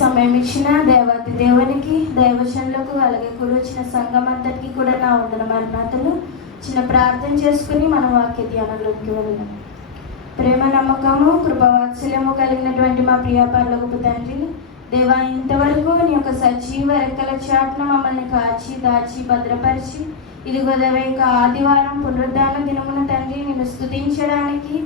సమయం ఇచ్చిన దేవాతి దేవునికి, దైవజనులకు, అలాగే కూర్చొచ్చిన సంఘం అంతటికి కూడా నా వందన మరణాతలు. చిన్న ప్రార్థన చేసుకుని మన వాక్య ధ్యానంలోకి వెళ్దాం. ప్రేమ, నమ్మకము, కృపవాత్సల్యము కలిగినటువంటి మా ప్రియ పరలోకపు తండ్రి దేవా, ఇంతవరకు నీ యొక్క సజీవ రెక్కల చాటున మమ్మల్ని కాచి దాచి భద్రపరిచి ఇదిగో దేవ యొక్క ఆదివారం పునరుద్ధాన దినమున తండ్రి నిన్ను స్తుతించడానికి,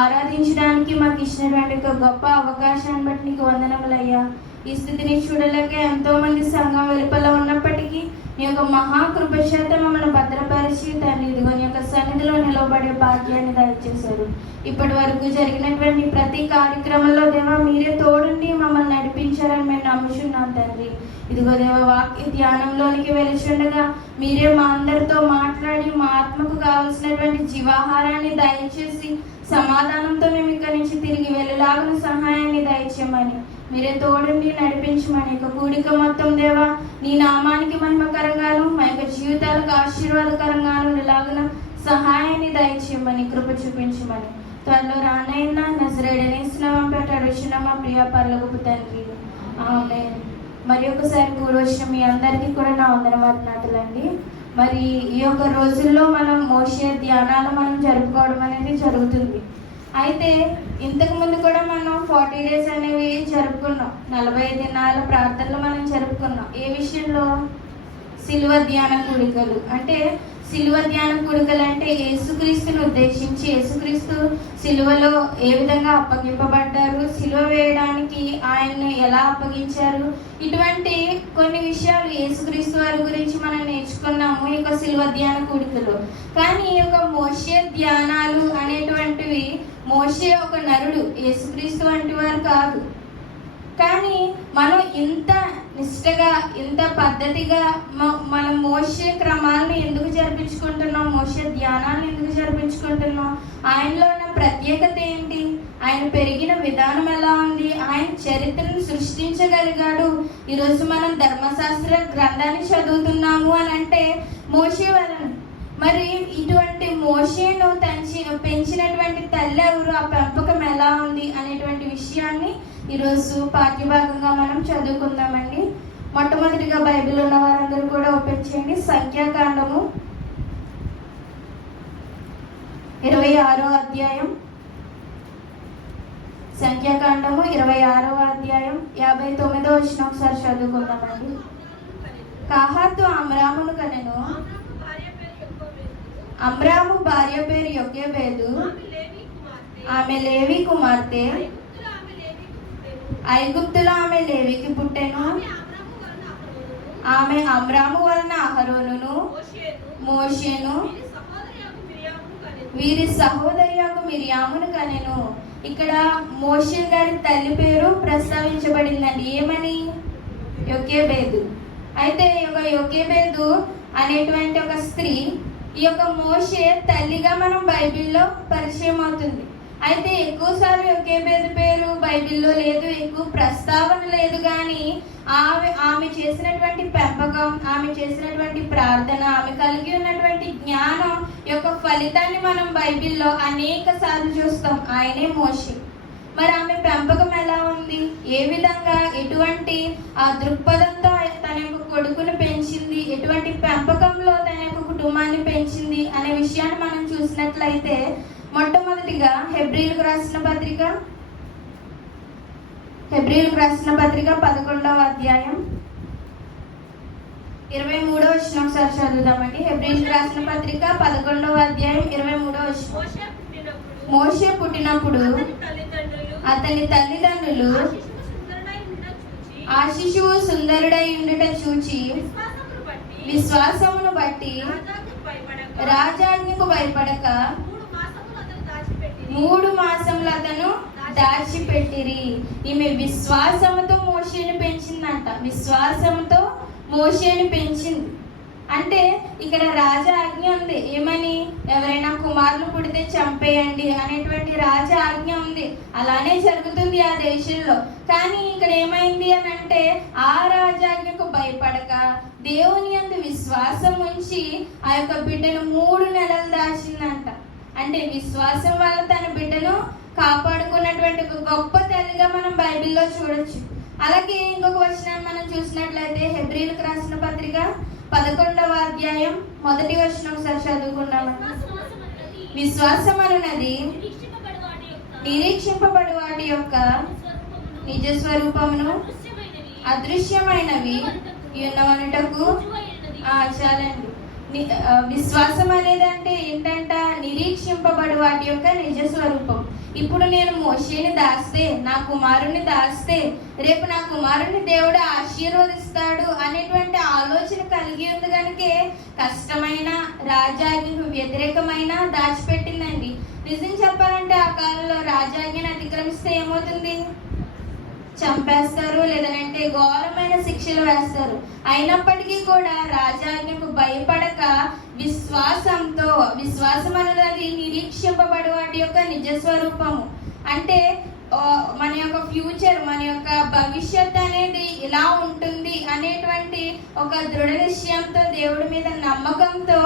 ఆరాధించడానికి మాకు ఇచ్చినటువంటి ఒక గొప్ప అవకాశాన్ని బట్టి నీకు వందనములయ్యా. ఈ స్థితిని చూడలేక ఎంతో మంది సంఘం వెలుపల ఉన్నప్పటికీ నీ యొక్క మహాకృప చేత మమ్మల్ని భద్రపరిచి తండ్రి ఇదిగో నీ యొక్క సన్నిధిలో నిలబడే భాగ్యాన్ని దయచేశారు. ఇప్పటి వరకు జరిగినటువంటి ప్రతి కార్యక్రమంలో దేవా మీరే తోడుండి మమ్మల్ని నడిపించారని మేము నమ్ముచున్నాం తండ్రి. ఇదిగో దేవ వాక్య ధ్యానంలోనికి వెలుచుండగా మీరే మా అందరితో మాట్లాడి మా ఆత్మకు కావలసినటువంటి జీవాహారాన్ని దయచేసి సమాధానంతో మేము ఇక్కడి నుంచి తిరిగి వెళ్ళలాగిన సహాయాన్ని దయచేయమని మీరే తోడుండి నడిపించమని యొక్క కూడిక మొత్తం దేవా నీ నామానికి మహిమకరంగాను మా యొక్క జీవితాలకు ఆశీర్వాదకరంగాను ఇలాగిన సహాయాన్ని దయచేయమని కృప చూపించమని త్వరలో రానైనా నజరేయుడైన యేసునామం పేరిట అడుగుచున్నాం మా ప్రియ పరలోకపు తండ్రి, ఆమేన్. మరి ఒకసారి కూడి వచ్చిన మీ అందరికీ కూడా నా వందనాలండి. మరి ఈ యొక్క రోజుల్లో మనం మోషే ధ్యానాలు మనం జరుపుకోవడం అనేది జరుగుతుంది. అయితే ఇంతకు ముందు కూడా మనం 40 days అనేవి జరుపుకున్నాం. 40 దినాల ప్రార్థనలు మనం జరుపుకున్నాం. ఏ విషయంలో? సిలువ ధ్యాన కూడికలు. అంటే సిలువ ధ్యాన కూడికలు అంటే యేసుక్రీస్తుని ఉద్దేశించి, యేసుక్రీస్తు సిలువలో ఏ విధంగా అప్పగింపబడ్డారు, సిలువ వేయడానికి ఆయన్ని ఎలా అప్పగించారు, ఇటువంటి కొన్ని విషయాలు యేసుక్రీస్తు వారి గురించి మనం నేర్చుకున్నాము ఈ యొక్క సిలువ ధ్యాన కూడికలు. కానీ ఈ యొక్క మోషే ధ్యానాలు అనేటువంటివి, మోషే ఒక నరుడు, యేసుక్రీస్తు వంటి వారు కాదు. కానీ మనం ఇంత నిష్టగా, ఇంత పద్ధతిగా మనం మోషే క్రమాలను ఎందుకు జరిపించుకుంటున్నాం, మోషే ధ్యానాలను ఎందుకు జరిపించుకుంటున్నాం, ఆయనలో ఉన్న ప్రత్యేకత ఏంటి, ఆయన పెరిగిన విధానం ఎలా ఉంది, ఆయన చరిత్రను సృష్టించగలిగాడు. ఈరోజు మనం ధర్మశాస్త్ర గ్రంథాన్ని చదువుతున్నాము అని అంటే మోషే వలన. మరి ఇటువంటి మోషేను పెంచినటువంటి తల్లి ఎవరు, ఆ పెంపకం ఎలా ఉంది అనేటువంటి విషయాన్ని ఈరోజు పాఠ్యభాగంగా మనం చదువుకుందామండి. మొట్టమొదటిగా బైబిల్ ఉన్న వారందరూ కూడా ఓపెన్ చేయండి. సంఖ్యాకాండము 26వ అధ్యాయం. సంఖ్యాకాండము 26వ అధ్యాయం 59వ వచనం ఒకసారి చదువుకుందామండి. కహాతు అమ్రామును కనెను. అమ్రాము భార్య పేరు యొకేబేదు, ఆమె లేవి కుమార్తె. ఐగుప్తులో ఆమె లేవికి పుట్టెను. ఆమె అమ్రాము వలన అహరోనును మోషేను వీరి సహోదరియకు మిరియామును కనెను. ఇక్కడ మోషే గారి తల్లి పేరు ప్రస్తావించబడిందండి. ఏమని? యొకేబేదు. అయితే ఈ యొక్క యొకేబేదు అనేటువంటి ఒక స్త్రీ ఈ యొక్క మోషే తల్లిగా మనం బైబిల్లో పరిచయం అవుతుంది. అయితే ఎక్కువసార్లు యొకేబేదు పేరు బైబిల్లో లేదు, ఎక్కువ ప్రస్తావన లేదు. కానీ ఆమె చేసినటువంటి పెంపకం, ఆమె చేసినటువంటి ప్రార్థన, ఆమె కలిగి ఉన్నటువంటి జ్ఞానం యొక్క ఫలితాన్ని మనం బైబిల్లో అనేక సార్లు చూస్తాం. ఆయనే మోషే. మరి ఆమె పెంపకం ఎలా ఉంది, ఏ విధంగా, ఎటువంటి ఆ దృక్పథంతో తన యొక్క కొడుకును పెంచింది, ఎటువంటి పెంపకంలో తన యొక్క కుటుంబాన్ని పెంచింది అనే విషయాన్ని మనం చూసినట్లయితే మొట్టమొదటిగా హెబ్రీలకు రాసిన పత్రిక 11వ అధ్యాయం 23వ వచనం ఒకసారి చదువుదామండి. హెబ్రీలకు రాసిన పత్రిక 11వ అధ్యాయం 23వ వచనం. మోషే పుట్టినప్పుడు అతని తల్లిదండ్రులు ఆ శిశువు సుందరుడై ఉండుట చూచి విశ్వాసమును బట్టి రాజాజ్ఞకు భయపడక 3 మాసములు అతను దాచిపెట్టిరి. ఈమె విశ్వాసముతో మోషేని పెంచిందంట. విశ్వాసంతో మోషేని పెంచింది. అంటే ఇక్కడ రాజా ఆజ్ఞ ఉంది. ఏమని? ఎవరైనా కుమారులు పుడితే చంపేయండి అనేటువంటి రాజా ఆజ్ఞ ఉంది. అలానే జరుగుతుంది ఆ దేశంలో. కానీ ఇక్కడ ఏమైంది అని అంటే ఆ రాజాజ్ఞకు భయపడక దేవుని యందు విశ్వాసం ఉంచి ఆ యొక్క బిడ్డను 3 నెలలు దాచిందంట. అంటే విశ్వాసం వల్ల తన బిడ్డను కాపాడుకున్నటువంటి ఒక గొప్ప తల్లిగా మనం బైబిల్లో చూడొచ్చు. అలాగే ఇంకొక వచనాన్ని మనం చూసినట్లయితే హెబ్రీయులకు రాసిన పత్రిక 11వ అధ్యాయం 1వ వచనం ఒకసారి చదువుకున్నామండి. విశ్వాసం అనున్నది నిరీక్షింపబడు వాటి యొక్క నిజ స్వరూపమును అదృశ్యమైనవి ఉన్నవనుటకు చాలండి. విశ్వాసం అనేది అంటే ఏంటంట? నిరీక్షింపబడు వాటి యొక్క నిజ స్వరూపం. ఇప్పుడు నేను మోషేని దాస్తే, నా కుమారుణ్ణి దాస్తే, రేపు నా కుమారుణ్ణి దేవుడు ఆశీర్వదిస్తాడు అనేటువంటి ఆలోచన కలిగి ఉంది కనుకే కష్టమైన రాజాజ్ఞకు వ్యతిరేకమైన దాచిపెట్టిందండి. నిజం చెప్పాలంటే ఆ కాలంలో రాజాజ్ఞను అతిక్రమిస్తే ఏమవుతుంది? చంపేస్తారు, లేదంటే ఘోరమైన శిక్షలు వేస్తారు. అయినప్పటికీ కూడా రాజాజ్ఞకు భయపడక విశ్వాసంతో, విశ్వాసం అనేది నిరీక్షింపబడు వాటి యొక్క నిజ స్వరూపము. అంటే మన యొక్క ఫ్యూచర్, మన యొక్క భవిష్యత్ అనేది ఇలా ఉంటుంది అనేటువంటి ఒక దృఢ నిశ్చయంతో, దేవుడి మీద నమ్మకంతో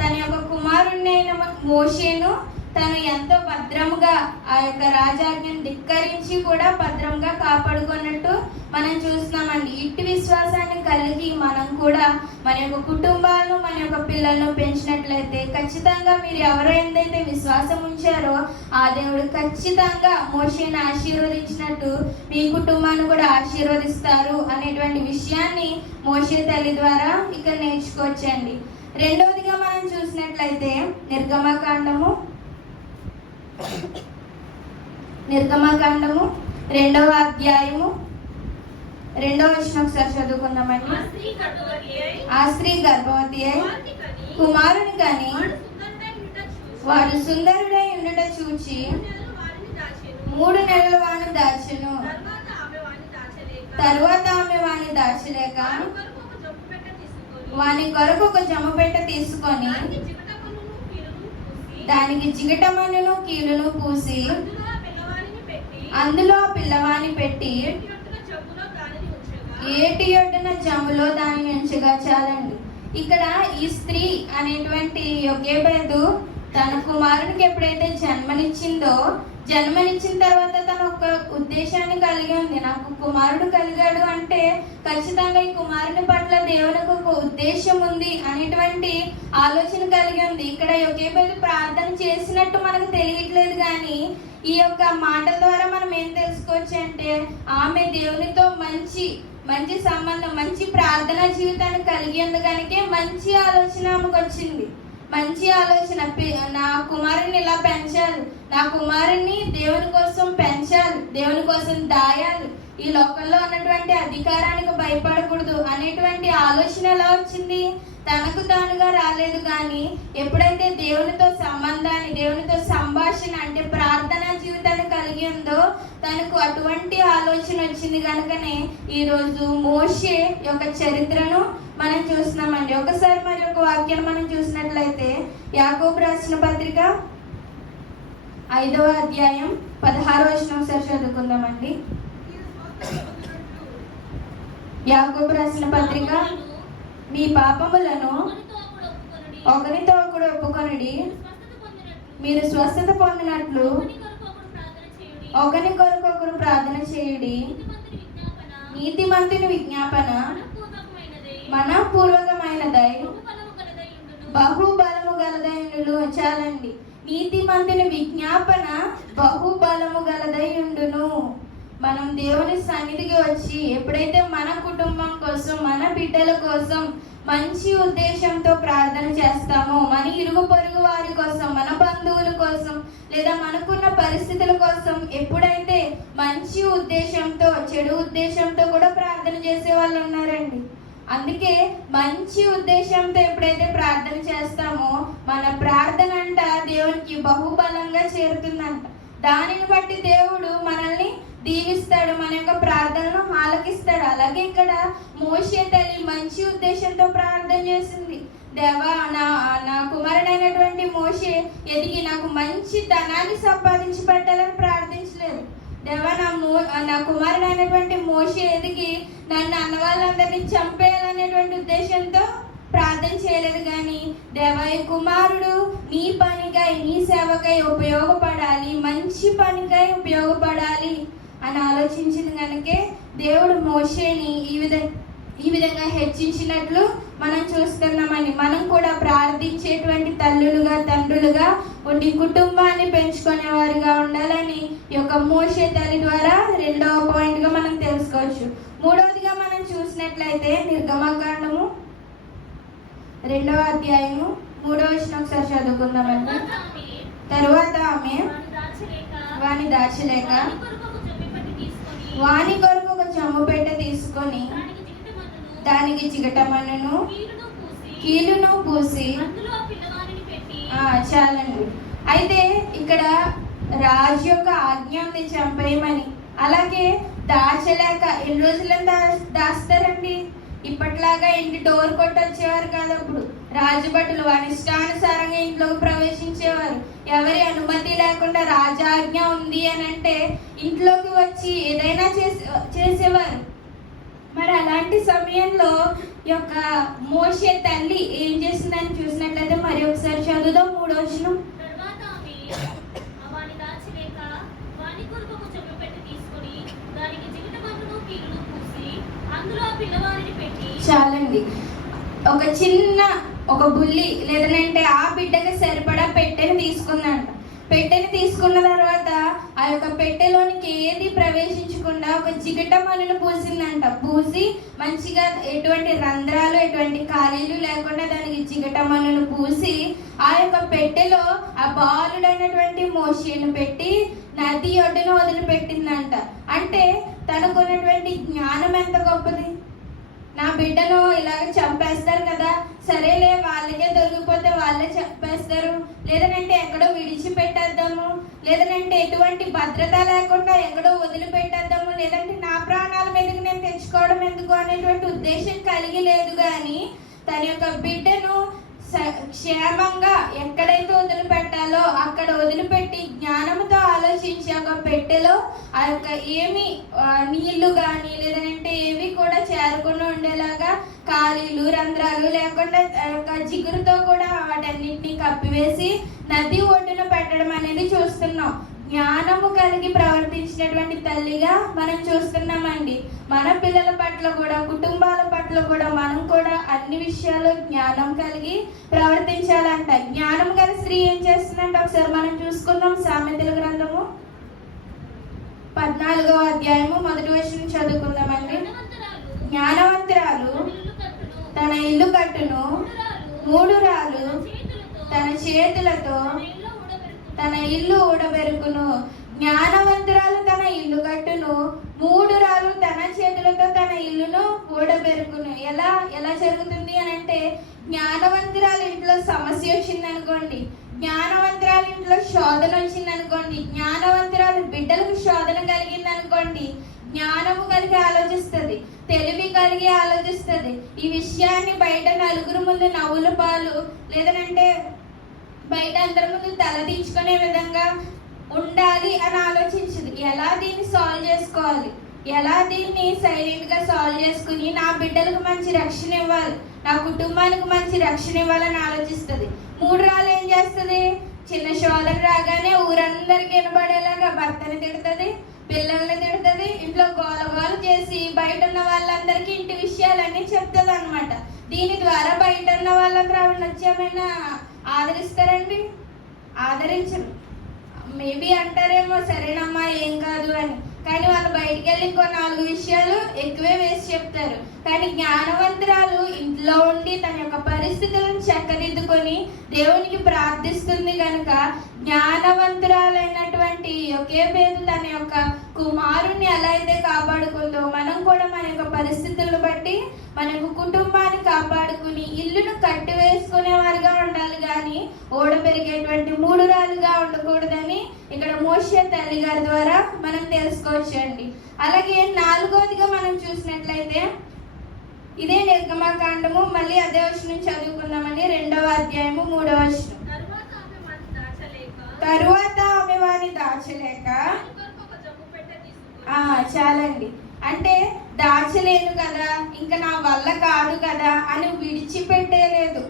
తన యొక్క కుమారుణ్ణి అయిన మోషేను తను ఎంతో భద్రముగా ఆ యొక్క రాజాజ్ఞను ధిక్కరించి కూడా భద్రంగా కాపాడుకున్నట్టు మనం చూస్తున్నామండి. ఇట్టి విశ్వాసాన్ని కలిగి మనం కూడా మన యొక్క కుటుంబాలను, మన యొక్క పిల్లలను పెంచినట్లయితే ఖచ్చితంగా మీరు ఎవరైతే విశ్వాసం ఉంచారో ఆ దేవుడు ఖచ్చితంగా మోషేని ఆశీర్వదించినట్టు మీ కుటుంబాన్ని కూడా ఆశీర్వదిస్తారు అనేటువంటి విషయాన్ని మోషే తల్లి ద్వారా ఇక్కడ నేర్చుకోవచ్చండి. రెండవదిగా మనం చూసినట్లయితే నిర్గమకాండము 2వ అధ్యాయము 2వ వచనం ఒకసారి చదువుకుందామండి. ఆ స్త్రీ గర్భవతి అయి కుమారుని కని వాడు సుందరుడై ఉండుట చూచి 3 నెలలు వాని దాచెను. తరువాత ఆమె వాని దాచలేక వాని కొరకు ఒక జమపెట్ట తీసుకొని దానికి జిగటమన్నును కీలును పూసి అందులో పిల్లవాని పెట్టి ఏటి ఒడ్డున జమ్ములో దానిని ఉంచగా చాలండి. ఇక్కడ ఈ స్త్రీ అనేటువంటి యోగేబేదు తన కుమారునికి ఎప్పుడైతే జన్మనిచ్చిన తర్వాత తన ఒక ఉద్దేశాన్ని కలిగి ఉంది. నాకు కుమారుడు కలిగాడు అంటే ఖచ్చితంగా ఈ కుమారుని పట్ల దేవునికి ఒక ఉద్దేశం ఉంది అనేటువంటి ఆలోచన కలిగి ఉంది. ఇక్కడ యోగేబేదు ప్రార్థన చేసినట్టు మనకు తెలియట్లేదు, కానీ ఈ యొక్క మాటల ద్వారా మనం ఏం తెలుసుకోవచ్చు అంటే ఆమె దేవునితో మంచి సంబంధం, మంచి ప్రార్థనా జీవితాన్ని కలిగి ఉంది కనుకే మంచి ఆలోచన ఆమెకు వచ్చింది. మంచి ఆలోచన, నా కుమారుని ఇలా పెంచాలి, నా కుమారుని దేవుని కోసం పెంచాలి, దేవుని కోసం దాయాలి, ఈ లోకంలో ఉన్నటువంటి అధికారానికి భయపడకూడదు అనేటువంటి ఆలోచన ఎలా వచ్చింది? తనకు తానుగా రాలేదు, కానీ ఎప్పుడైతే దేవునితో సంబంధాన్ని, దేవునితో సంభాషణ అంటే ప్రార్థనా జీవితాన్ని కలిగి ఉందో తనకు అటువంటి ఆలోచన వచ్చింది. కనుకనే ఈరోజు మోషే యొక్క చరిత్రను మనం చూస్తున్నామండి. ఒకసారి మరి ఒక వాక్యాన్ని మనం చూసినట్లయితే యాకోబు రాసిన పత్రిక 5వ అధ్యాయం 16వ వచనం ఒకసారి చదువుకుందామండి. యాకోబు రాసిన పత్రిక, మీ పాపములను ఒకరితో ఒకడు ఒప్పుకొనుడి, మీరు స్వస్థత పొందినట్లు ఒకరి కొరకు ఒకరు ప్రార్థన చేయుడి. నీతిమంతుని విజ్ఞాపన మనపూర్వకమైనదై బహుబలము గలదైండును. చాలండి. నీతిమంతుని విజ్ఞాపన బహుబలము గలదైండును. మనం దేవుని సన్నిధికి వచ్చి ఎప్పుడైతే మన కుటుంబం కోసం, మన బిడ్డల కోసం మంచి ఉద్దేశంతో ప్రార్థన చేస్తామో, మన ఇరుగు పొరుగు వారి కోసం, మన బంధువుల కోసం, లేదా మనకున్న పరిస్థితుల కోసం ఎప్పుడైతే మంచి ఉద్దేశంతో, చెడు ఉద్దేశంతో కూడా ప్రార్థన చేసే వాళ్ళు ఉన్నారండి. అందుకే మంచి ఉద్దేశంతో ఎప్పుడైతే ప్రార్థన చేస్తామో మన ప్రార్థన అంట దేవునికి బహుబలంగా చేరుతుందంట. దానిని బట్టి దేవుడు మనల్ని దీవిస్తాడు, మన యొక్క ప్రార్థనను ఆలకిస్తాడు. అలాగే ఇక్కడ మోషే తల్లి మంచి ఉద్దేశంతో ప్రార్థన చేసింది. దేవా, నా కుమారుడైనటువంటి మోషే ఎదిగి నాకు మంచి ధనాన్ని సంపాదించి పెట్టాలని ప్రార్థించలేదు. దేవా, నా కుమారుడైనటువంటి మోషే ఎదిగి నన్ను అన్నవాళ్ళందరినీ చంపేయాలనేటువంటి ఉద్దేశంతో ప్రార్థన చేయలేదు. కానీ దేవా, ఈ కుమారుడు నీ పనికై, నీ సేవకై ఉపయోగపడాలి, మంచి పనికై ఉపయోగపడాలి అని ఆలోచించింది కనుకే దేవుడు మోషేని ఈ విధంగా హెచ్చించినట్లు మనం చూస్తున్నామని. మనం కూడా ప్రార్థించేటువంటి తల్లులుగా తండ్రులుగా ఉండి కుటుంబాన్ని పెంచుకునేవారుగా ఉండాలని ఈ యొక్క మోషే తల్లి ద్వారా రెండవ పాయింట్గా మనం తెలుసుకోవచ్చు. మూడవదిగా మనం చూసినట్లయితే నిర్గమకాండము 2వ అధ్యాయము 3వ వచనం ఒకసారి చదువుకుందామండి. తరువాత ఆమె వాని దాచలేక వాని కొరకు ఒక చెంబు పెట్టె తీసుకొని దానికి చిగటమన్నును కీలును పూసి చాలండి. అయితే ఇక్కడ రాజు యొక్క ఆజ్ఞ ఉంది చంపేయమని. అలాగే దాచలేక ఎన్ని రోజులను దాస్తారండి? ఇప్పట్లాగా ఇంటి డోర్ కొట్టొచ్చేవారు కాదు. అప్పుడు రాజభటులు వారి ఇష్టానుసారంగా ఇంట్లోకి ప్రవేశించేవారు. ఎవరి అనుమతి లేకుండా రాజాజ్ఞ ఉంది అని అంటే ఇంట్లోకి వచ్చి ఏదైనా చేసేవారు. మరి అలాంటి సమయంలో యొక్క మోషే తల్లి ఏం చేసిందని చూసినట్లయితే మరి ఒకసారి చదువుదాం 3వ వచనం. చాలండి. ఒక బుల్లి లేదంటే ఆ బిడ్డకి సరిపడా పెట్టెని తీసుకుందంట. పెట్టెని తీసుకున్న తర్వాత ఆ యొక్క పెట్టెలోనికి ఏది ప్రవేశించకుండా ఒక జిగటమన్నును పూసిందంట. పూసి మంచిగా ఎటువంటి రంధ్రాలు ఎటువంటి ఖాళీలు లేకుండా దానికి జిగటమన్నును పూసి ఆ యొక్క పెట్టెలో ఆ బాలుడైనటువంటి మోషేను పెట్టి నది ఒడ్డున వదిలిపెట్టిందంట. అంటే తనకున్నటువంటి జ్ఞానం ఎంత గొప్పది! నా బిడ్డను ఇలాగ చంపేస్తారు కదా, సరేలే వాళ్ళకే దొరికిపోతే వాళ్ళే చంపేస్తారు, లేదనంటే ఎక్కడో విడిచిపెట్టేద్దాము, లేదనంటే ఎటువంటి భద్రత లేకుండా ఎక్కడో వదిలిపెట్టేద్దాము, లేదంటే నా ప్రాణాల మీదకి నేను తెచ్చుకోవడం ఎందుకు అనేటువంటి ఉద్దేశం కలిగి లేదు. కానీ తన యొక్క బిడ్డను క్షేమంగా ఎక్కడైతే వదిలిపెట్టాలో అక్కడ వదిలిపెట్టి జ్ఞానంతో ఆలోచించి ఒక పెట్టెలో ఆ యొక్క ఏమి నీళ్లు కానీ లేదంటే ఏవి కూడా చేరకుండా ఉండేలాగా ఖాళీలు రంధ్రాలు లేకుండా జిగురుతో కూడా వాటన్నిటిని కప్పివేసి నది ఒడ్డున పెట్టడం అనేది చూస్తున్నాం. జ్ఞానము కలిగి ప్రవర్తించినటువంటి తల్లిగా మనం చూస్తున్నామండి. మన పిల్లల పట్ల కూడా కుటుంబాల పట్ల కూడా మనం కూడా అన్ని విషయాల్లో జ్ఞానం కలిగి ప్రవర్తించాలంట. జ్ఞానం గల స్త్రీ ఏం చేస్తుందంటే ఒకసారి మనం చూసుకుందాం. సామెతల గ్రంథము 14వ అధ్యాయము 1వ వచనం చదువుకుందామండి. జ్ఞానవంతురాలు తన ఇల్లు కట్టును, 3 రాళ్ళు తన చేతులతో తన ఇల్లు ఊడబెరుకును. జ్ఞానవంతురాలు తన ఇల్లు కట్టును, 3 రాళ్ళు తన చేతులతో తన ఇల్లును ఊడబెరుకును. ఎలా జరుగుతుంది అని అంటే, జ్ఞానవంతురాలు ఇంట్లో సమస్య వచ్చింది అనుకోండి, జ్ఞానవంతురాలు ఇంట్లో శోధన వచ్చింది అనుకోండి, జ్ఞానవంతురాలు బిడ్డలకు శోధన కలిగింది అనుకోండి, జ్ఞానము కలిగి ఆలోచిస్తుంది, తెలివి కలిగి ఆలోచిస్తుంది. ఈ విషయాన్ని బయట నలుగురు ముందు నవ్వుల పాలు లేదనంటే బయట అందరి ముందు తలదించుకునే విధంగా ఉండాలి అని ఆలోచించదు. ఎలా దీన్ని సాల్వ్ చేసుకోవాలి, ఎలా దీన్ని సైలెంట్గా సాల్వ్ చేసుకుని నా బిడ్డలకు మంచి రక్షణ ఇవ్వాలి, నా కుటుంబానికి మంచి రక్షణ ఇవ్వాలని ఆలోచిస్తుంది. 3 రాళ్ళు ఏం చేస్తుంది? చిన్న శోధన రాగానే ఊరందరికి వినపడేలాగా భర్తని తిడుతుంది, పిల్లల్ని తిడుతుంది, ఇంట్లో గోల చేసి బయట ఉన్న వాళ్ళందరికీ ఇంటి విషయాలన్నీ చెప్తుంది అనమాట. దీని ద్వారా బయట ఉన్న వాళ్ళందరూ ఆవిడ వచ్చేమైనా ఆదరిస్తారండి? ఆదరించరు. మేబీ అంటారేమో సరేనమ్మా ఏం కాదు అని, కానీ వాళ్ళు బయటికి వెళ్ళి ఇంకో 4 విషయాలు ఎక్కువే వేసి చెప్తారు. కానీ జ్ఞానవంతురాలు ఇంట్లో ఉండి తన యొక్క పరిస్థితులను చక్కదిద్దుకొని దేవునికి ప్రార్థిస్తుంది కనుక జ్ఞానవంతురాలైనటువంటి ఒకే పేరు తన యొక్క కుమారుణ్ణి ఎలా అయితే కాపాడుకుందో మనం కూడా మన యొక్క పరిస్థితులను బట్టి మన యొక్క కుటుంబాన్ని కాపాడుకుని ఇల్లును కట్టివేసుకునేవారుగా ఉండాలి, కానీ ఓడబెరిగేటువంటి 3 రాళ్ళుగా ఉండకూడదని ఇక్కడ మోషే తల్లి గారి ద్వారా మనం తెలుసుకోవచ్చండి. అలాగే 4వదిగా మనం చూసినట్లయితే ఇదే నిర్గమకాండము, మళ్ళీ అదే వచనం చదువుకుందామని. 2వ అధ్యాయము 3వ వచనం. తరువాత ఆమె వాని దాచలేక చాలండి. అంటే దాచలేను కదా, ఇంకా నా వల్ల కాదు కదా అని విడిచిపెట్టేలేదు.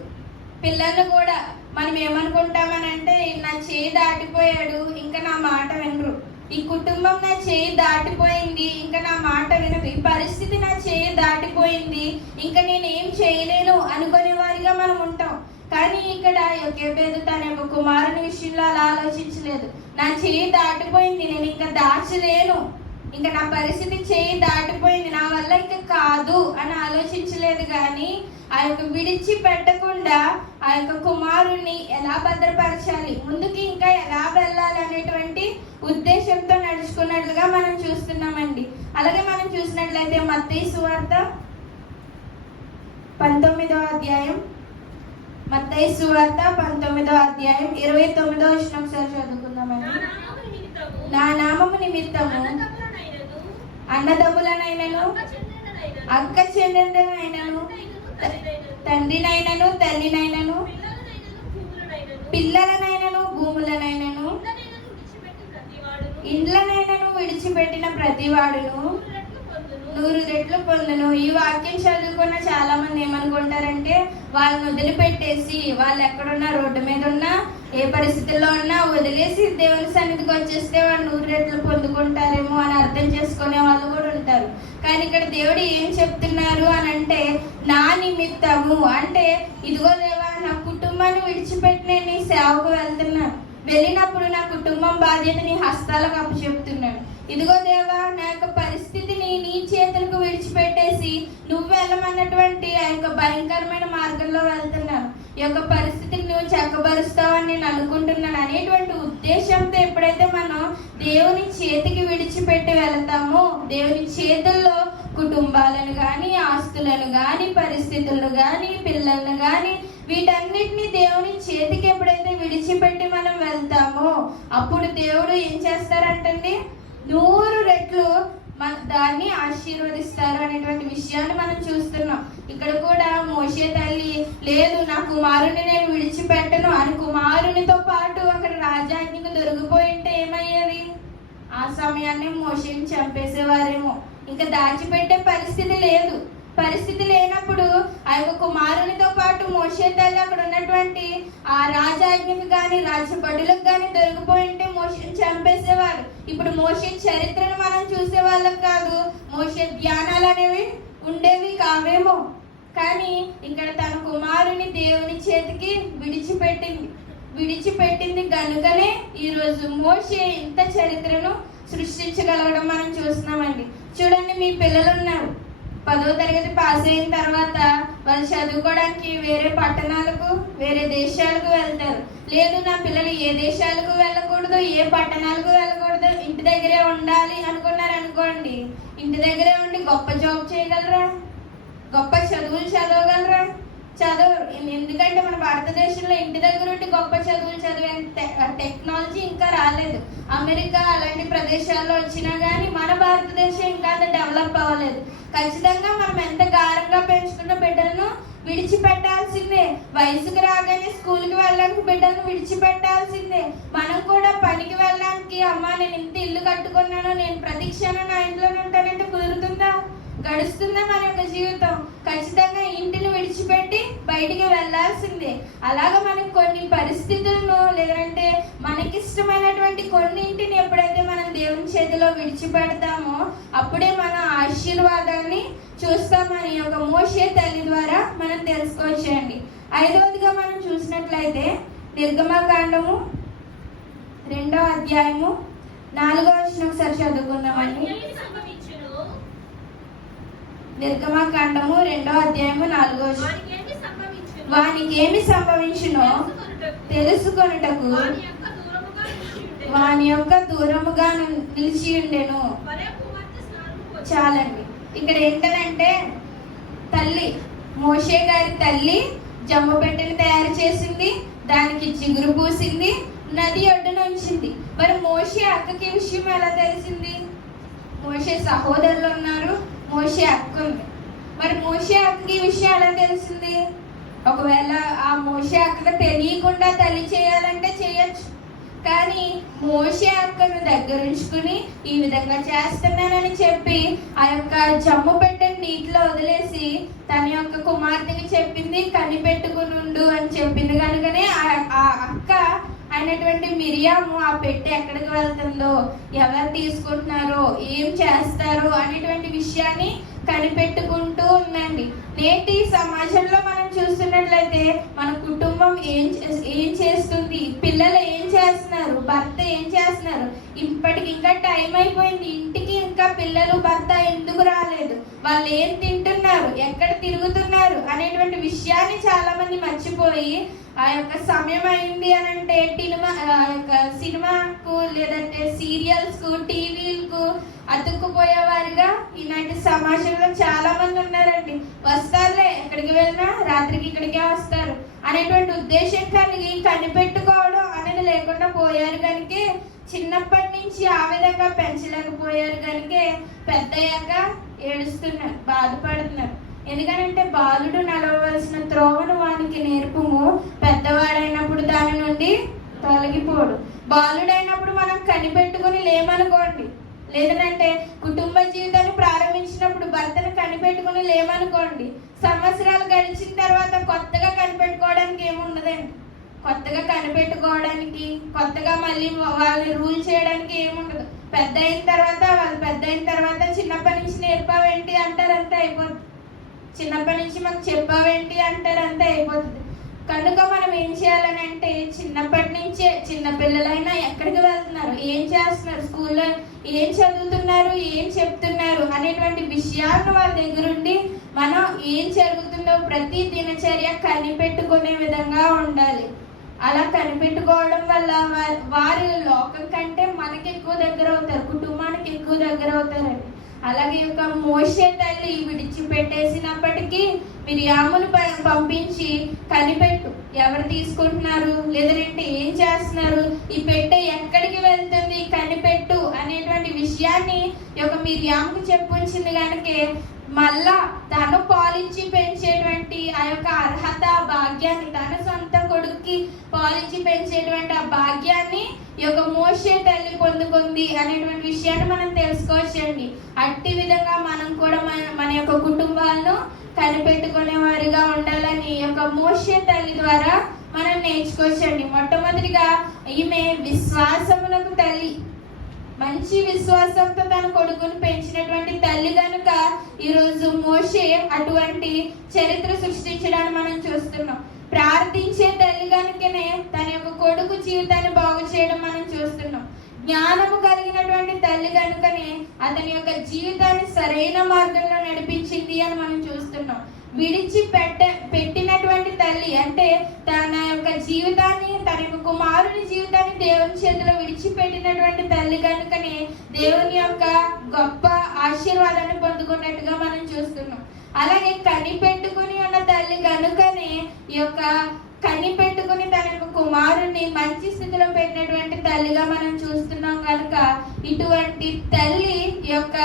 పిల్లలు కూడా మనం ఏమనుకుంటామని అంటే నా చేయి దాటిపోయాడు ఇంకా నా మాట వినరు, ఈ కుటుంబం నా చేయి దాటిపోయింది, ఇంకా నా మాట వినదు, ఈ పరిస్థితి నా చేయి దాటిపోయింది, ఇంకా నేను ఏం చేయలేను అనుకునే వారిగా మనం ఉంటాం. కానీ ఇక్కడ యోకేబేదు తన యొక్క కుమారుని విషయంలో అలా ఆలోచించలేదు. నా చేయి దాటిపోయింది, నేను ఇంకా దాచలేను, ఇంకా నా పరిస్థితి చేయి దాటిపోయింది, నా వల్ల ఇంకా కాదు అని ఆలోచించలేదు. కానీ ఆ యొక్క విడిచి పెట్టకుండా ఆ యొక్క కుమారుణ్ణి ఎలా భద్రపరచాలి, ముందుకి ఇంకా ఎలా వెళ్ళాలి అనేటువంటి ఉద్దేశంతో నడుచుకున్నట్లుగా మనం చూస్తున్నామండి. అలాగే మనం చూసినట్లయితే మత్తయి సువార్త 19వ అధ్యాయం, మత్తయి సువార్త 19వ అధ్యాయం 29వ వచనం ఒకసారి చదువుకుందామండి. నా నామము నిమిత్తము అన్నదమ్ములనైనను అక్క చెల్లెళ్ళనైనను తండ్రినైనను తల్లినైనను పిల్లలనైనను భూములనైనను ఇండ్లనైనను విడిచిపెట్టిన ప్రతివాడును 100 రెట్లు పొందును. ఈ వాక్యం చదువుకున్న చాలా మంది ఏమనుకుంటారంటే, వాళ్ళని వదిలిపెట్టేసి వాళ్ళు ఎక్కడున్నా, రోడ్డు మీద ఉన్నా, ఏ పరిస్థితుల్లో ఉన్నా వదిలేసి దేవుని సన్నిధికి వచ్చేస్తే వాళ్ళు 100 రెట్లు పొందుకుంటారేమో అని అర్థం చేసుకునే వాళ్ళు కూడా ఉంటారు. కానీ ఇక్కడ దేవుడు ఏం చెప్తున్నారు అని అంటే, నా నిమిత్తము అంటే, ఇదిగో దేవా, నా కుటుంబాన్ని విడిచిపెట్టి నేను నీ సేవకు వెళ్తున్నాను, వెళ్ళినప్పుడు నా కుటుంబం బాధ్యత నీ హస్తాలకు అప్పచెప్తున్నాను. ఇదిగో దేవా, నా యొక్క పరిస్థితిని నీ చేతులకు విడిచిపెట్టేసి నువ్వు వెళ్ళమన్నటువంటి ఆ యొక్క భయంకరమైన మార్గంలో వెళ్తున్నాను, ఈ యొక్క పరిస్థితిని నువ్వు చక్కబరుస్తావని నేను అనుకుంటున్నాను అనేటువంటి ఉద్దేశంతో ఎప్పుడైతే మనం దేవుని చేతికి విడిచిపెట్టి వెళ్తామో, దేవుని చేతుల్లో కుటుంబాలను కానీ, ఆస్తులను కానీ, పరిస్థితులను కానీ, పిల్లలను కానీ, వీటన్నిటిని దేవుని చేతికి ఎప్పుడైతే విడిచిపెట్టి మనం వెళ్తామో అప్పుడు దేవుడు ఏం చేస్తారంటండి, 100 రెట్లు దాన్ని ఆశీర్వదిస్తారు అనేటువంటి విషయాన్ని మనం చూస్తున్నాం. ఇక్కడ కూడా మోషే తల్లి లేదు, నా కుమారుని నేను విడిచిపెట్టను అని కుమారునితో పాటు అక్కడ రాజాజ్ఞకు దొరికిపోయింటే ఏమయ్యేది? ఆ సమయాన్ని మోషేని చంపేసేవారేమో. ఇంకా దాచిపెట్టే పరిస్థితి లేదు. పరిస్థితి లేనప్పుడు ఆ యొక్క కుమారునితో పాటు మోషే తల్లి అక్కడ ఉన్నటువంటి ఆ రాజాజ్ఞకు కానీ, రాజభటులకు కానీ దొరికిపోయింటే మోషేని చంపేసేవారు. ఇప్పుడు మోషే చరిత్రను మనం చూసే వాళ్ళం కాదు, మోషే ధ్యానాలు అనేవి ఉండేవి కావేమో. కానీ ఇక్కడ తన కుమారుని దేవుని చేతికి విడిచిపెట్టింది కనుకనే ఈరోజు మోషే ఇంత చరిత్రను సృష్టించగలగడం మనం చూస్తున్నామండి. చూడండి, మీ పిల్లలు ఉన్నారు, 10వ తరగతి పాస్ అయిన తర్వాత వాళ్ళు చదువుకోవడానికి వేరే పట్టణాలకు, వేరే దేశాలకు వెళ్తారు. లేదు, నా పిల్లలు ఏ దేశాలకు వెళ్ళకూడదు, ఏ పట్టణాలకు వెళ్ళకూడదు, ఇంటి దగ్గరే ఉండాలి అనుకున్నారు అనుకోండి, ఇంటి దగ్గరే ఉండి గొప్ప జాబ్ చేయగలరా? గొప్ప చదువులు చదవగలరా? చదవరు. ఎందుకంటే మన భారతదేశంలో ఇంటి దగ్గర ఉండి గొప్ప చదువులు చదివే టెక్నాలజీ ఇంకా రాలేదు. అమెరికా అలాంటి ప్రదేశాల్లో వచ్చినా కానీ మన భారతదేశం ఇంకా అంత డెవలప్ అవ్వలేదు. ఖచ్చితంగా మనం ఎంత గారంగా పెంచుకున్న బిడ్డలను విడిచిపెట్టాల్సిందే. వయసుకు రాగానే స్కూల్కి వెళ్ళడానికి బిడ్డలను విడిచిపెట్టాల్సిందే. మనం కూడా పనికి వెళ్ళడానికి, అమ్మా నేను ఇంత ఇల్లు కట్టుకున్నాను, నేను ప్రతి క్షణం నా ఇంట్లోనే ఉంటానంటే కుదురుతుందా? గడుస్తుందా మన యొక్క జీవితం? ఖచ్చితంగా ఇంటిని విడిచిపెట్టి బయటికి వెళ్ళాల్సిందే. అలాగా మనం కొన్ని పరిస్థితులను, లేదంటే మనకిష్టమైనటువంటి కొన్నింటిని ఎప్పుడైతే మనం దేవుని చేతిలో విడిచిపెడతామో అప్పుడే మన ఆశీర్వాదాన్ని చూస్తామని ఒక మోషే తల్లి ద్వారా మనం తెలుసుకోవచ్చండి. 5వదిగా మనం చూసినట్లయితే నిర్గమకాండము 2వ అధ్యాయము 4వ వచనం ఒకసారి చదువుకుందామండి. నిర్గమకాండము 2వ అధ్యాయము 4వ వచనం. వానికి ఏమి సంభవించునో తెలుసుకొనుటకు వాని యొక్క దూరముగా నిలిచి ఉండెను. చాలండి. ఇక్కడ ఏంటంటే తల్లి, మోషే గారి తల్లి జమ్మ పెట్టెని తయారు చేసింది, దానికి చిగురు పూసింది, నది ఒడ్డున ఉంచింది. మరి మోషే అక్కకి విషయం ఎలా తెలిసింది? మోషే సహోదరులు ఉన్నారు, మోషే అక్క ఉంది. మరి మోషే అక్కకి విషయం ఎలా తెలిసింది? ఒకవేళ ఆ మోషే అక్కకు తెలియకుండా తల్లి చేయాలంటే చేయొచ్చు. కానీ మోషే అక్కను దగ్గర ఉంచుకుని ఈ విధంగా చేస్తున్నానని చెప్పి ఆ యొక్క జమ్ము పెట్టని నీటిలో వదిలేసి తన యొక్క కుమార్తెకి చెప్పింది, కనిపెట్టుకుని ఉండు అని చెప్పింది కనుకనే ఆ అక్క అయినటువంటి మిరియాము ఆ పెట్టె ఎక్కడికి వెళ్తుందో, ఎవరు తీసుకుంటున్నారో, ఏం చేస్తారో అనేటువంటి విషయాన్ని కనిపెట్టుకుంటూ ఉందండి. నేటి సమాజంలో మనం చూస్తున్నట్లయితే మన కుటుంబం ఏం చేస్తుంది, పిల్లలు ఏం చేస్తున్నారు, భర్త ఏం చేస్తున్నారు, ఇప్పటికి ఇంకా టైం అయిపోయింది, ఇంటికి ఇంకా పిల్లలు భర్త ఎందుకు రాలేదు, వాళ్ళు ఏం తింటున్నారు, ఎక్కడ తిరుగుతున్నారు అనేటువంటి విషయాన్ని చాలా మంది మర్చిపోయి ఆ యొక్క సమయం అయింది అని అంటే సినిమాకు లేదంటే సీరియల్స్ కు టీవీలకు అతుక్కుపోయేవారుగా ఈనాటి సమాజంలో చాలా మంది ఉన్నారండి. వస్తారులే, ఎక్కడికి వెళ్ళినా రాత్రికి ఇక్కడికే వస్తారు అనేటువంటి ఉద్దేశం కలిగి కనిపెట్టుకోవడం అనేది లేకుండా పోయారు కనుక, చిన్నప్పటి నుంచి ఆ విధంగా పెంచలేకపోయారు కనుక పెద్దయ్యాక ఏడుస్తున్నారు, బాధపడుతున్నారు. ఎందుకంటే బాలుడు నడవవలసిన త్రోవను వానికి నేర్పుము, పెద్దవాడైనప్పుడు దాని నుండి తొలగిపోడు. బాలుడైనప్పుడు మనం కనిపెట్టుకుని లేమనుకోండి, లేదంటే కుటుంబ జీవితాన్ని ప్రారంభించినప్పుడు భర్తను కనిపెట్టుకుని లేమనుకోండి, సంవత్సరాలు గడిచిన తర్వాత కొత్తగా కనిపెట్టుకోవడానికి ఏముండదండి. కొత్తగా కనిపెట్టుకోవడానికి, కొత్తగా మళ్ళీ వాళ్ళని రూల్ చేయడానికి ఏముండదు. పెద్ద అయిన తర్వాత చిన్నప్పటి నుంచి నేర్పావేంటి అంటారంతా అయిపోతుంది, చిన్నప్పటి నుంచి మాకు చెప్పావేంటి అంటారంతా అయిపోతుంది. కనుక మనం ఏం చేయాలని అంటే, చిన్నప్పటి నుంచే చిన్న పిల్లలైనా ఎక్కడికి వెళ్తున్నారు, ఏం చేస్తున్నారు, స్కూల్లో ఏం చదువుతున్నారు, ఏం చెప్తున్నారు అనేటువంటి విషయాలను వాళ్ళ దగ్గరుండి మనం ఏం జరుగుతుందో ప్రతి దినచర్య కనిపెట్టుకునే విధంగా ఉండాలి. అలా కనిపెట్టుకోవడం వల్ల వారి లోకం కంటే మనకి ఎక్కువ దగ్గర అవుతారు, కుటుంబానికి ఎక్కువ దగ్గర అవుతారండి. అలాగే యొక్క మోషే తల్లి విడిచిపెట్టేసినప్పటికీ మిరియామును పంపించి కనిపెట్టు, ఎవరు తీసుకుంటున్నారు, లేదంటే ఏం చేస్తున్నారు, ఈ పెట్టె ఎక్కడికి వెళ్తుంది కనిపెట్టు అనేటువంటి విషయాన్ని యొక్క మిరియాముకు చెప్పుంచింది కనుక, మళ్ళా తను పాలించి పెంచేటువంటి ఆ యొక్క అర్హత భాగ్యాన్ని, తన సొంత కొడుక్కి పాలించి పెంచేటువంటి ఆ భాగ్యాన్ని ఈ యొక్క మోషే తల్లి పొందుకుంది అనేటువంటి విషయాన్ని మనం తెలుసుకోవచ్చండి. అట్టి విధంగా మనం కూడా మన యొక్క కుటుంబాలను కనిపెట్టుకునే వారిగా ఉండాలని ఈ యొక్క మోషే తల్లి ద్వారా మనం నేర్చుకోవచ్చండి. మొట్టమొదటిగా ఈమె విశ్వాసమునకు తల్లి, మంచి విశ్వాసంతో తన కొడుకును పెంచినటువంటి తల్లి కనుక ఈరోజు మోషే అటువంటి చరిత్ర సృష్టించడాన్ని మనం చూస్తున్నాం. ప్రార్థించే తల్లి కనుకనే తన యొక్క కొడుకు జీవితాన్ని బాగు చేయడం మనం చూస్తున్నాం. జ్ఞానము కలిగినటువంటి తల్లి కనుకనే అతని యొక్క జీవితాన్ని సరైన మార్గంలో నడిపించింది అని మనం చూస్తున్నాం. పెట్టినటువంటి తల్లి అంటే తన యొక్క జీవితాన్ని, తన యొక్క కుమారుని జీవితాన్ని దేవుని చేతిలో విడిచిపెట్టినటువంటి తల్లి కనుకనే దేవుని యొక్క గొప్ప ఆశీర్వాదాన్ని పొందుకున్నట్టుగా మనం చూస్తున్నాం. అలాగే కనిపెట్టుకుని ఉన్న తల్లి కనుకనే ఈ యొక్క కనిపెట్టుకుని తన యొక్క కుమారుని మంచి స్థితిలో పెట్టినటువంటి తల్లిగా మనం చూస్తున్నాం. కనుక ఇటువంటి తల్లి యొక్క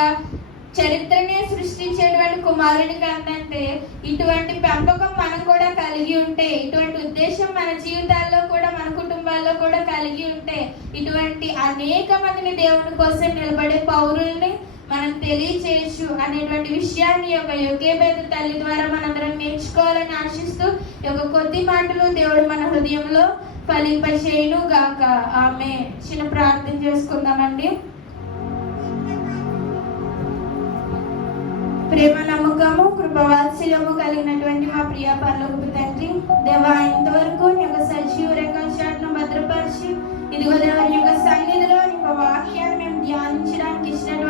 చరిత్రనే సృష్టించేటువంటి కుమారుడి కంటే ఇటువంటి పెంపకం మనం కూడా కలిగి ఉంటే, ఇటువంటి ఉద్దేశం మన జీవితాల్లో కూడా, మన కుటుంబాల్లో కూడా కలిగి ఉంటే, ఇటువంటి అనేక మందిని దేవుని కోసం నిలబడే పౌరుల్ని మనం తెలియచేయచ్చు అనేటువంటి విషయాన్ని యొక్క యోగేబేద తల్లి ద్వారా మనందరం నేర్చుకోవాలని ఆశిస్తూ ఈ యొక్క కొద్ది మాటలు దేవుడు మన హృదయంలో ఫలింపచేయును గాక. ఆమె చిన్న ప్రార్థన చేసుకుందామండి. ప్రేమ, నమ్మకము, కృపవాత్సల్యము కలిగినటువంటి మా ప్రియ పరలోకపు తండ్రి, దేవా, ఇంతవరకు నీ యొక్క సజీవ రేఖల చాటును భద్రపరిచి, ఇదిగో దేవా నీ యొక్క సన్నిధిలో నీ యొక్క వాక్యాన్ని మేము ధ్యానించడానికి ఇచ్చినటువంటి